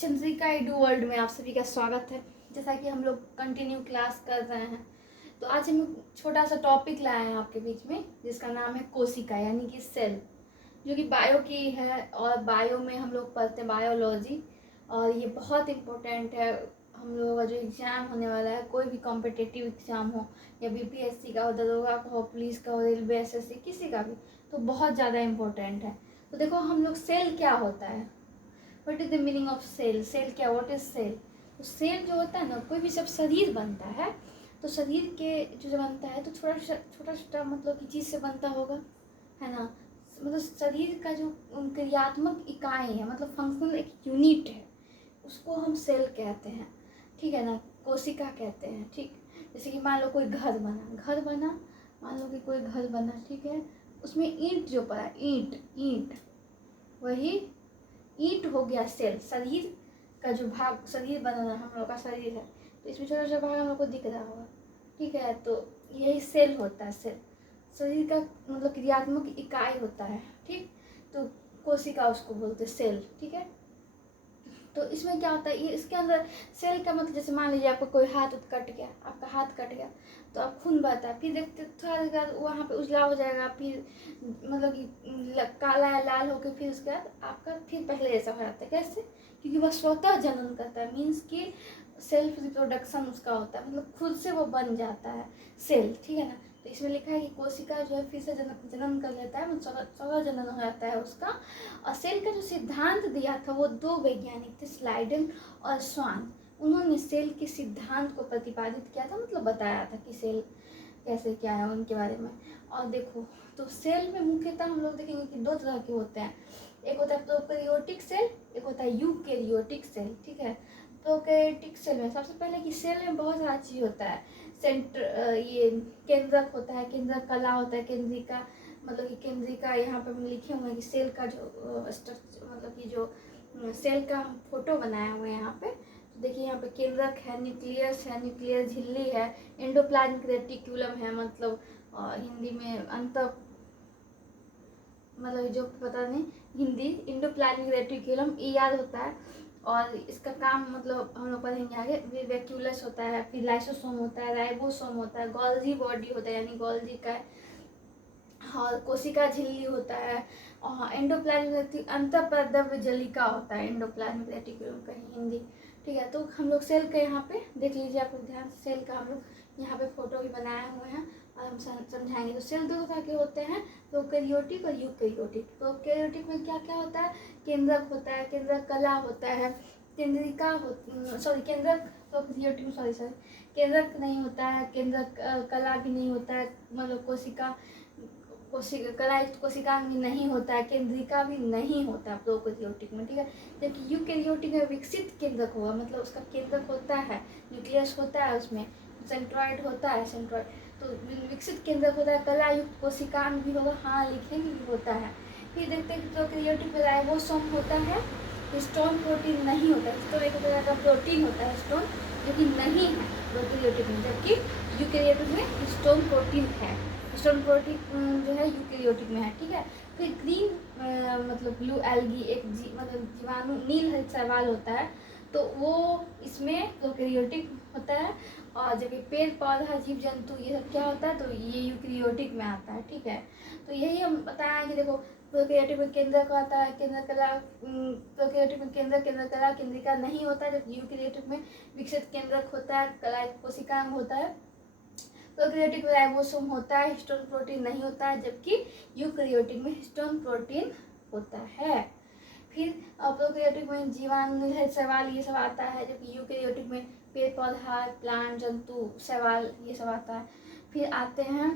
Chandrika edu world में आप सभी का स्वागत है। जैसा कि हम लोग कंटिन्यू क्लास कर रहे हैं, तो आज हम छोटा सा टॉपिक लाए हैं आपके बीच में, जिसका नाम है कोशिका यानी कि सेल, जो कि बायो की है। और बायो में हम लोग पढ़ते हैं बायोलॉजी, और ये बहुत इम्पोर्टेंट है। हम लोगों का जो एग्ज़ाम होने वाला है, कोई भी कॉम्पिटिटिव एग्ज़ाम हो, या बीपीएससी का हो, दरोगा का हो, पुलिस का हो, रेलवे एसएससी, किसी का भी, तो बहुत ज़्यादा इम्पोर्टेंट है। तो देखो हम लोग, सेल क्या होता है, what is the meaning of cell, cell क्या, व्हाट इज सेल। तो सेल जो होता है ना, कोई भी जब शरीर बनता है, तो शरीर के जो बनता है तो छोटा छोटा मतलब की चीज़ से बनता होगा, है ना। मतलब शरीर का जो क्रियात्मक इकाई है, मतलब फंक्शनल एक यूनिट है, उसको हम सेल कहते हैं, ठीक है ना। कोशिका कहते हैं, ठीक। जैसे कि मान लो कोई घर बना, मान लो कि कोई घर बना, ठीक है। उसमें ईंट जो पड़ा, ईंट वही ईंट हो गया सेल। शरीर का जो भाग, शरीर बना है, हम लोग का शरीर है, तो इसमें छोटा छोटा भाग हम लोग को दिख रहा होगा, ठीक है। तो यही सेल होता है। सेल शरीर का मतलब क्रियात्मक इकाई होता है, ठीक। तो कोशिका उसको बोलते हैं सेल, ठीक है। तो इसमें क्या होता है, ये इसके अंदर सेल का मतलब, जैसे मान लीजिए आपका कोई हाथ कट गया, आपका हाथ कट गया, तो आप खून बहता है, फिर देखते थोड़ा देर बाद वहाँ पे उजला हो जाएगा, फिर मतलब कि काला या लाल होकर फिर उसके बाद आपका फिर पहले जैसा हो जाता है। कैसे? क्योंकि वह स्वतः जनन करता है, मीन्स कि सेल्फ रिप्रोडक्शन उसका होता है, मतलब खुद से वो बन जाता है सेल, ठीक है ना। तो इसमें लिखा है कि कोशिका जो है फिर से जनन कर लेता है, मतलब स्वतः जनन हो जाता है उसका। और सेल का जो सिद्धांत दिया था वो दो वैज्ञानिक थे, स्लाइडन और स्वान। उन्होंने सेल के सिद्धांत को प्रतिपादित किया था, मतलब बताया था कि सेल कैसे क्या है उनके बारे में। और देखो, तो सेल में मुख्यतः हम लोग देखेंगे कि दो तरह के होते हैं। एक होता है प्रोकैरियोटिक सेल, एक होता है यूकैरियोटिक सेल, ठीक है। प्रोकैरियोटिक सेल में सबसे पहले कि सेल में बहुत सारा चीज़ होता है। सेंटर ये केंद्रक होता है, केंद्रक कला होता है, केंद्रिका, मतलब कि केंद्रिका यहाँ पर लिखे हुए हैं कि सेल का जो स्ट्रक्चर, मतलब कि जो सेल का हम फोटो बनाए हुए हैं यहाँ पे। तो देखिए यहाँ पे केंद्रक है, न्यूक्लियस है, न्यूक्लियस झिल्ली है, एंडोप्लाज्मिक रेटिकुलम है, मतलब हिंदी में मतलब जो पता नहीं हिंदी, एंडोप्लाज्मिक रेटिकुलम ये याद होता है। और इसका काम मतलब हम लोग पढ़ेंगे आगे। वैक्यूलस होता है, फिर लाइसोसोम होता है, राइबोसोम होता है, गोल्जी बॉडी होता है यानी गोल्जी का, और कोशिका झिल्ली होता है, और एंडोप्लाज्मिक अंतःपद्रव्य जलिका होता है, एंडोप्लाज्मिक रेटिकुलम का हिंदी, ठीक है। तो हम लोग सेल के यहाँ पे देख लीजिए, आप लोग ध्यान से सेल का हम लोग यहाँ पे फोटो भी बनाए हुए हैं, और हम समझाएंगे। तो सेल दो तरह के होते हैं, प्रोकैरियोटिक और यूकैरियोटिक। प्रोकैरियोटिक में क्या क्या होता है, केंद्रक होता है, केंद्रक कला होता है, केंद्रिका सॉरी केंद्रक, प्रोकैरियोटिक सॉरी केंद्रक नहीं होता है, केंद्रक कला भी नहीं होता है, मतलब कोशिका भी नहीं होता है, केंद्रिका भी नहीं होता है प्रोकैरियोटिक में, ठीक है। जबकि यूकैरियोटिक में विकसित केंद्रक होगा, मतलब उसका केंद्रक होता है, न्यूक्लियस होता है, उसमें सेंट्रॉइड होता है, सेंट्रॉइड तो विकसित केंद्रक होता है, कला युक्त कोशिकांग भी होगा, हाँ लिखेंगे भी होता है। फिर देखते हैं कि प्रोकैरियोटिक में राइबोसोम होता है, हिस्टोन प्रोटीन नहीं होता है। हिस्टोन एक तरह का प्रोटीन होता है, हिस्टोन, जो कि नहीं है प्रोकैरियोटिक में, जबकि यूकैरियोटिक में हिस्टोन प्रोटीन है। हिस्टोन प्रोटीन जो है यूकैरियोटिक में है, ठीक है। फिर ग्रीन मतलब ब्लू एल्गी एक मतलब जीवाणु, नील हरित शैवाल होता है, तो वो इसमें प्रोकैरियोटिक होता है। और जब ये पेड़ पौधा जीव जंतु ये सब क्या होता है, तो ये यूकैरियोटिक में आता है, ठीक है। तो यही हम बताएं कि देखो, प्रोकैरियोटिक में केंद्रक आता है, केंद्र कला, प्रोकैरियोटिक में केंद्र कला, केंद्रिका नहीं होता है, जबकि यूकैरियोटिक में विकसित केंद्रक होता है, कला कोशिकांग होता है। प्रोकैरियोटिक में राइबोसोम होता है, हिस्टोन प्रोटीन नहीं होता है, जबकि यूकैरियोटिक में हिस्टोन प्रोटीन होता है। फिर प्रोकैरियोटिक में जीवाणु शैवाल ये सब आता है, जबकि यूकैरियोटिक में पेड़ पौधा, प्लांट, जंतु, शैवाल ये सब आता है। फिर आते हैं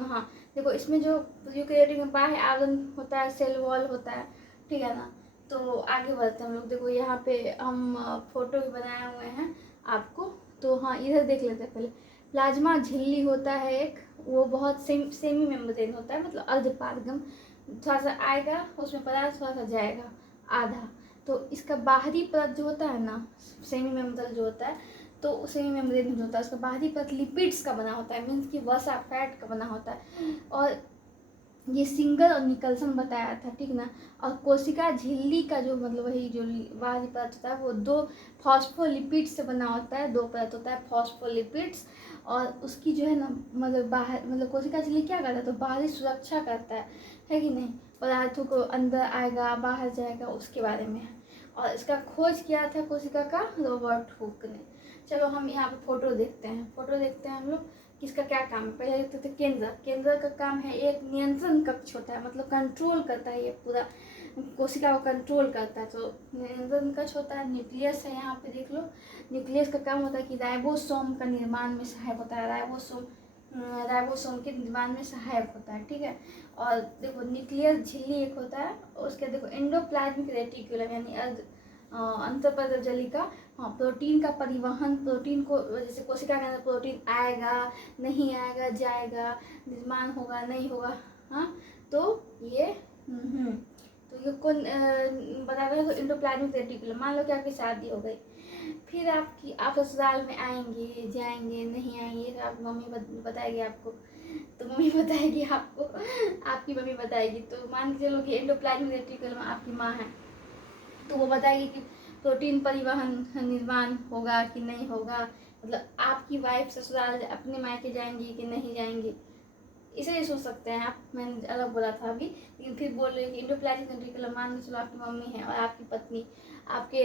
हाँ देखो, इसमें जो यूकैरियोटिक में बाह्य आवरण होता है, सेल वॉल होता है, ठीक है ना। तो आगे बढ़ते हैं हम लोग। देखो यहाँ पे हम फोटो भी बनाए हुए हैं आपको, तो हाँ इधर देख लेते हैं पहले। प्लाज्मा झिल्ली होता है एक, वो बहुत सेमी मेम्ब्रेन होता है, मतलब अर्धपारगम, थोड़ा सा आएगा उसमें पदार्थ, थोड़ा सा जाएगा आधा। तो इसका बाहरी परत जो होता है ना, सेमी मेम्ब्रेन जो होता है, तो सेमी मेम्ब्रेन जो होता है उसका बाहरी परत लिपिड्स का बना होता है, मीन्स कि वसा फैट का बना होता है। और ये सिंगल और निकल्सन बताया था, ठीक ना। और कोशिका झिल्ली का जो मतलब वही जो बाहरी परत होता है वो 2 फॉस्फोलिपिड से बना होता है, 2 परत होता है फॉस्फोलिपिड्स। और उसकी जो है ना मतलब बाहर मतलब कोशिका झिल्ली क्या करता है, तो बाहरी सुरक्षा करता है कि नहीं, पदार्थों को अंदर आएगा बाहर जाएगा उसके बारे में है। और इसका खोज किया था कोशिका का रॉबर्ट हुक ने। चलो हम यहाँ पे फोटो देखते हैं हम लोग किसका क्या काम है। पहले देखते थे केंद्र का काम है एक नियंत्रण कक्ष होता है, मतलब कंट्रोल करता है, ये पूरा कोशिका को कंट्रोल करता है। तो नियंत्रण कक्ष होता है, न्यूक्लियस है, यहाँ पे देख लो। न्यूक्लियस का काम होता है कि राइबोसोम का निर्माण में सहायक होता है, राइबोसोम के निर्माण में सहायक होता है, ठीक है। और देखो न्यूक्लियस झिल्ली एक होता है, उसके देखो एंडोप्लाज्मिक रेटिकुलम यानी अंतःपदजलिका। हाँ, प्रोटीन का परिवहन, प्रोटीन को जैसे कोशिका के अंदर प्रोटीन आएगा नहीं आएगा, जाएगा, निर्माण होगा नहीं होगा, हाँ, तो ये तो ये कौन बता रहे हो, एंडोप्लाज्मिक रेटिकुलम। मान लो कि आपकी शादी हो गई, फिर आप ससुराल में आएंगे जाएंगे नहीं आएंगे, तो आपकी मम्मी बताएगी आपको, तो मम्मी बताएगी आपको, आपकी मम्मी बताएगी। तो मान के चलो कि एंडोप्लाज्मिक रेटिकुलम आपकी माँ है, तो वो बताएगी कि प्रोटीन परिवहन निर्माण होगा कि नहीं होगा, मतलब आपकी वाइफ ससुराल अपने मायके जाएंगी कि नहीं जाएंगी, इसे ही सोच सकते हैं आप। मैंने अलग बोला था अभी, लेकिन फिर बोल रही कि एंडोप्लाज्मिक रेटिकुलम मान के चलो आपकी मम्मी है और आपकी पत्नी आपके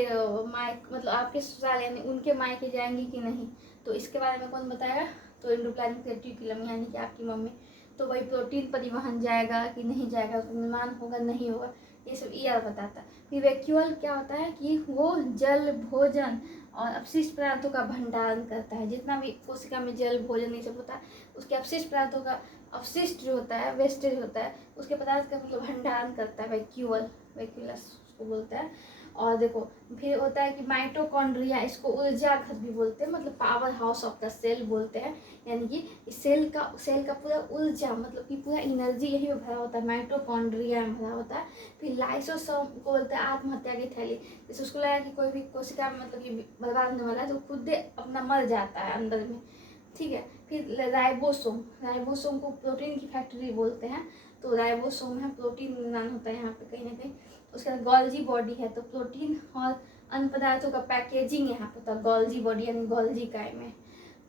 मायके मतलब आपके ससुराल यानी उनके मायके जाएंगी कि नहीं, तो इसके बारे में कौन बताएगा, तो एंडोप्लाज्मिक रेटिकुलम यानी कि आपकी मम्मी। तो वही प्रोटीन परिवहन जाएगा कि नहीं जाएगा, उसका निर्माण होगा नहीं होगा, ये सब ईआर बताता है। फिर वैक्यूअल क्या होता है कि वो जल भोजन और अपशिष्ट पदार्थों का भंडारण करता है। जितना भी कोशिका में जल भोजन ये सब होता है, उसके अपशिष्ट पदार्थों का अपशिष्ट जो होता है, वेस्टेज होता है, उसके पदार्थ का मतलब भंडारण करता है, वैक्यूलस उसको बोलता है। और देखो फिर होता है कि माइटोकॉन्ड्रिया, इसको ऊर्जा घर भी बोलते हैं, मतलब power house of the cell बोलते हैं, यानी कि सेल का पूरा ऊर्जा मतलब कि पूरा एनर्जी यही में भरा होता है, माइटोकॉन्ड्रिया में भरा होता है। फिर लाइसोसोम को बोलते हैं आत्महत्या की थैली, जैसे उसको लगा कि कोई भी कोशिका में मतलब कि बर्बाद होने वाला है तो खुद अपना मर जाता है अंदर में, ठीक है। फिर राइबोसोम को प्रोटीन की फैक्ट्री बोलते हैं, तो राइबोसोम है प्रोटीन निर्माण होता है यहाँ पे कहीं ना कहीं। उसके बाद गोल्जी बॉडी है, तो प्रोटीन और अन्य पदार्थों का पैकेजिंग यहाँ पे होता है, गोल्जी बॉडी यानी गोल्जी काय में।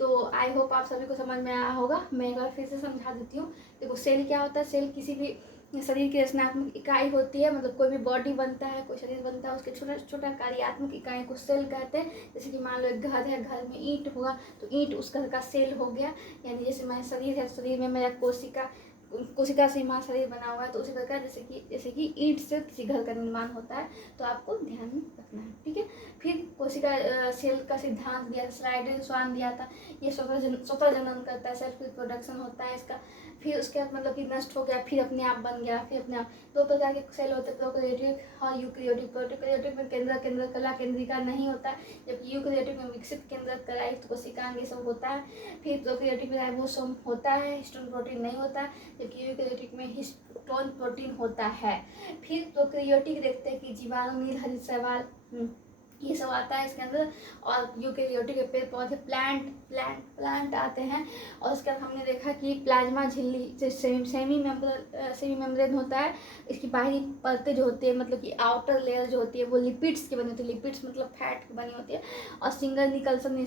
तो आई होप आप सभी को समझ में आया होगा। मैं एक बार फिर से समझा देती हूँ। देखो सेल क्या होता है, सेल किसी भी शरीर की रचनात्मक इकाई होती है, मतलब कोई भी बॉडी बनता है, कोई शरीर बनता है, उसके छोटा छोटा कार्यात्मक इकाई को सेल कहते हैं। जैसे कि मान लो एक घर है, घर में ईंट होगा तो ईंट उस घर का सेल हो गया, यानी जैसे मेरा शरीर है, शरीर में मेरा कोशिका से हमारा शरीर बना हुआ है, तो उसी प्रकार जैसे कि ईंट से किसी घर का निर्माण होता है, तो आपको ध्यान में रखना है, ठीक है। फिर कोशिका सेल का सिद्धांत दिया, स्लाइडर स्वान दिया था, ये स्वतः जनन करता है, सेल्फ रिप्रोडक्शन होता है इसका। फिर उसके बाद मतलब कि नष्ट हो गया, फिर अपने आप बन गया, फिर अपने आप। 2 प्रकार के सेल होते हैं, प्रोकैरियोटिक और यूकैरियोटिक। प्रोकैरियोटिक में केंद्र कला केंद्रिका नहीं होता है, जबकि यूकैरियोटिक में विकसित केंद्र कला युक्त कोशिकांग ये सब होता है। फिर प्रोकैरियोटिक में राइबोसोम होता है, हिस्टोन प्रोटीन नहीं होता है, जबकि यूकैरियोटिक में हिस्टोन प्रोटीन होता है। फिर प्रोकैरियोटिक देखते हैं कि जीवाणु, नीलहरित शैवाल ये सब आता है इसके अंदर। और यूकैरियोटिक के पेड़ पौधे प्लांट आते हैं। और उसके बाद हमने देखा कि प्लाज्मा झिल्ली जो सेमी मेम्ब्रेन होता है, इसकी बाहरी परतें जो होती है मतलब कि आउटर लेयर जो होती है वो लिपिड्स की बनी होती है, लिपिड्स मतलब फैट की बनी होती है। और निकोल्सन ने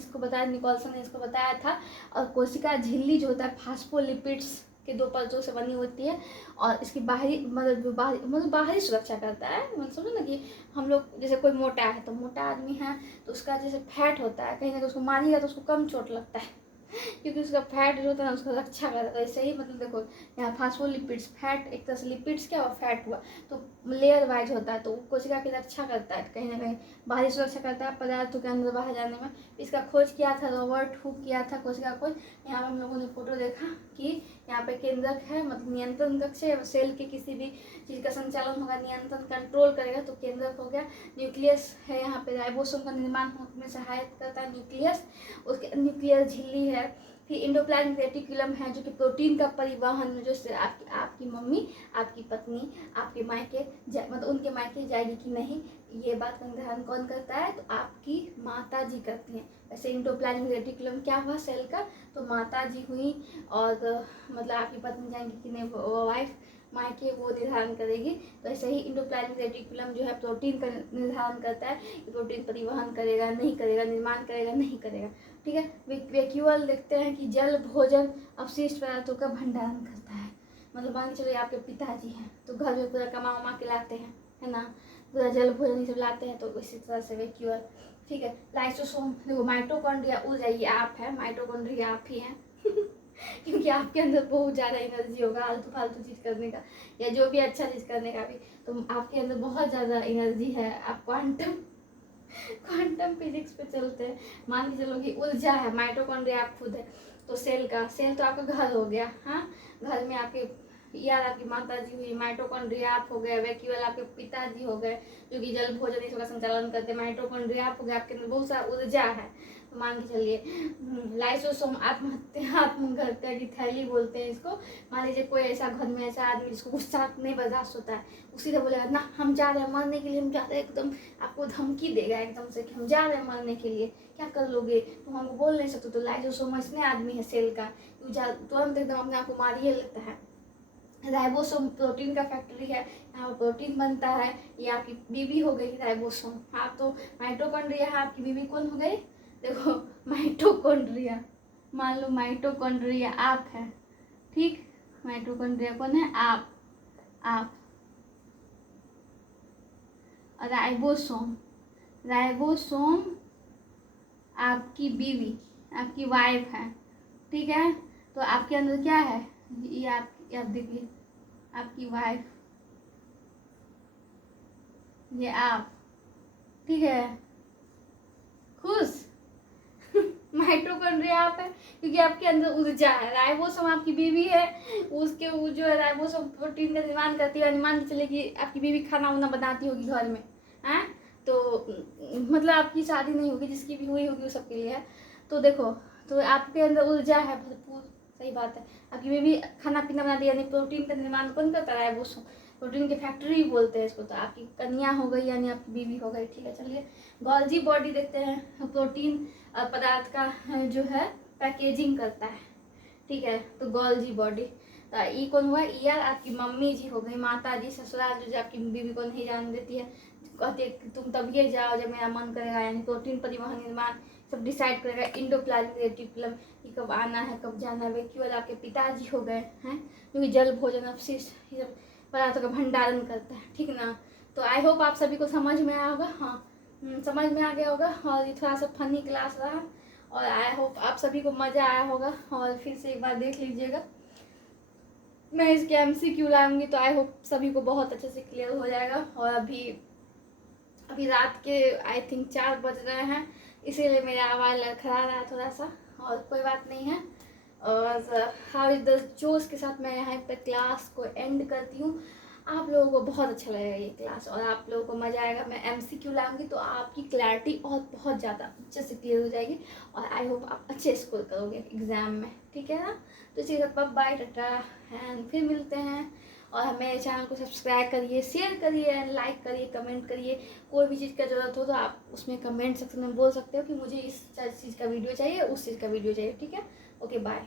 इसको बताया था। और कोशिका झिल्ली जो होता है फास्फोलिपिड्स के 2 परतों से बनी होती है। और इसकी बाहरी सुरक्षा करता है, मतलब समझो ना कि हम लोग जैसे कोई मोटा है तो मोटा आदमी है तो उसका जैसे फैट होता है, कहीं ना कहीं उसको मारिएगा तो उसको कम चोट लगता है क्योंकि उसका फैट जो होता है ना उसका रक्षा करता है। ऐसे ही मतलब देखो यहाँ फास्फोलिपिड्स फैट, एक तरह से लिपिड्स क्या हुआ फैट हुआ, तो लेयर वाइज होता है, तो कोशिका की रक्षा करता है, कहीं ना कहीं बाहरी सुरक्षा करता है पदार्थों के अंदर बाहर जाने में। इसका खोज किया था रॉबर्ट हुक किया था खोज का खोज। यहाँ पर हम लोगों ने फोटो देखा कि यहाँ पे केंद्रक है, मतलब नियंत्रण कक्ष है, सेल के किसी भी चीज़ का संचालन होगा, नियंत्रण कंट्रोल करेगा तो केंद्रक हो गया। न्यूक्लियस है, यहाँ पे राइबोसोम का निर्माण होने में सहायता करता है न्यूक्लियस, उसके न्यूक्लियस झिल्ली है। फिर एंडोप्लाज्मिक रेटिकुलम है जो कि प्रोटीन का परिवहन में, जो आपकी मम्मी, आपकी पत्नी, आपके मायके मतलब उनके मायके जाएगी कि नहीं, ये बात का निर्धारण कौन करता है, तो आपकी माता जी करती हैं। वैसे एंडोप्लाज्मिक रेटिकुलम क्या हुआ सेल का, तो माता जी हुई। और मतलब आपकी पत्नी जाएंगी कि नहीं, वाइफ मायके वो निर्धारण करेगी। तो ऐसे ही इंडोप्लाज्मिक रेटिकुलम जो है प्रोटीन का निर्धारण करता है कि प्रोटीन परिवहन करेगा नहीं करेगा, निर्माण करेगा नहीं करेगा, ठीक है। वैक्यूल देखते हैं कि जल भोजन अपशिष्ट पदार्थों का भंडारण करता है। मतलब मान के चलो आपके पिताजी हैं तो घर में पूरा कमा उमा के लाते हैं, है ना, पूरा जल भोजन ये सब लाते हैं, तो इसी तरह से वैक्यूल, ठीक है। लाइसोसोम, देखो माइटोकॉन्ड्रिया उड़ जाइए आप है, माइटोकॉन्ड्रिया आप ही हैं क्योंकि आपके अंदर बहुत ज़्यादा एनर्जी होगा आलतू फालतू चीज़ करने का या जो भी अच्छा चीज़ करने का भी, तो आपके अंदर बहुत ज़्यादा एनर्जी है। आप क्वांटम फिजिक्स पे चलते हैं। मान के चलो कि ऊर्जा है, माइटोकॉन्ड्रिया आप खुद है, तो सेल तो आपका घर हो गया, हाँ, घर में आपके यार आपकी माता जी हुई, माइटोकॉन्ड्रिया आप हो गए, वैक्यूल आपके पिताजी हो गए जो कि जल भोजन इस का संचालन करते हैं, माइटोकॉन्ड्रिया आप हो गए, आपके अंदर बहुत सारा ऊर्जा है। तो मान के चलिए लाइसोसोम आत्महत्या की थैली बोलते हैं इसको। मान लीजिए कोई ऐसा घर में ऐसा आदमी जिसको गुस्सा नहीं बर्दाश्त होता है, उसी से बोलेगा ना हम जा रहे हैं मरने के लिए, हम जा रहे हैं, एकदम आपको धमकी देगा एकदम से कि हम जा रहे हैं मरने के लिए, क्या कर लोगे, तो हमको बोल नहीं सकते। तो लाइसोसोम ऐसे आदमी है सेल का, तुरंत एकदम अपने आप को मारिए लेता है। राइबोसोम प्रोटीन का फैक्ट्री है, यहाँ पर प्रोटीन बनता है। ये आपकी बीबी हो गई राइबोसोम। आप तो माइटोकॉन्ड्रिया है, आपकी बीबी कौन हो गई, देखो माइटोकॉन्ड्रिया। मान लो माइटोकॉन्ड्रिया आप है, ठीक, माइटोकॉन्ड्रिया कौन है, आप। राइबोसोम आपकी बीवी, आपकी वाइफ है, ठीक है। तो आपके अंदर क्या है, ये आप देखिए आपकी वाइफ, ये आप, ठीक है, खुश माइटोकॉन्ड्रिया आप है क्योंकि आपके अंदर ऊर्जा है। राइबोसोम आपकी बीवी है, उसके वो जो है राइबोसोम प्रोटीन का निर्माण करती है। मान के चले कि आपकी बीवी खाना वाना बनाती होगी घर में, हैं, तो मतलब आपकी शादी नहीं होगी, जिसकी भी हुई होगी वो सबके लिए है। तो देखो, तो आपके अंदर ऊर्जा है भरपूर, सही बात है। आपकी बीवी खाना पीना बनाती है, यानी प्रोटीन का निर्माण कौन करता है, राइबोसोम, प्रोटीन की फैक्ट्री बोलते हैं इसको। तो आपकी कन्या हो गई यानी आपकी बीवी हो गई, ठीक है। चलिए गोल्जी बॉडी देखते हैं, प्रोटीन पदार्थ का जो है पैकेजिंग करता है, ठीक है। तो गोल्जी बॉडी, ई कौन हुआ, ईयर आपकी मम्मी जी हो गई, माता जी, ससुराल जो आपकी बीवी को नहीं जाने देती है, कहती है कि तुम तभी जाओ जब मेरा मन करेगा, यानी प्रोटीन परिवहन निर्माण सब डिसाइड करेगा इंडोप्लाज्मिक रेटिकुलम कि कब आना है कब जाना है। वैक्यूल आपके पिताजी हो गए हैं, क्योंकि जल भोजन अपशिष्ट ये सब पदार्थों का भंडारण करता है, ठीक ना। तो आई होप आप सभी को समझ में आया होगा, हाँ समझ में आ गया होगा। और ये थोड़ा सा फनी क्लास रहा और आई होप आप सभी को मज़ा आया होगा। और फिर से एक बार देख लीजिएगा, मैं इसके MCQ लाऊंगी तो आई होप सभी को बहुत अच्छे से क्लियर हो जाएगा। और अभी रात के आई थिंक 4 बज रहे हैं, इसीलिए मेरा आवाज़ लड़खड़ा रहा है थोड़ा सा, और कोई बात नहीं है। और हाउ इज द जोश के साथ मैं यहाँ पे क्लास को एंड करती हूँ। आप लोगों को बहुत अच्छा लगेगा ये क्लास और आप लोगों को मज़ा आएगा। मैं MCQ लाऊंगी तो आपकी क्लैरिटी और बहुत ज़्यादा अच्छे से क्लियर हो जाएगी और आई होप आप अच्छे स्कोर करोगे एग्ज़ाम में, ठीक है ना। तो इसी के साथ बाय टाटा एंड फिर मिलते हैं। और मेरे चैनल को सब्सक्राइब करिए, शेयर करिए एंड लाइक करिए, कमेंट करिए। कोई भी चीज़ का ज़रूरत हो तो आप उसमें कमेंट सेक्शन में बोल सकते हो कि मुझे इस चीज़ का वीडियो चाहिए, उस चीज़ का वीडियो चाहिए, ठीक है। Okay bye.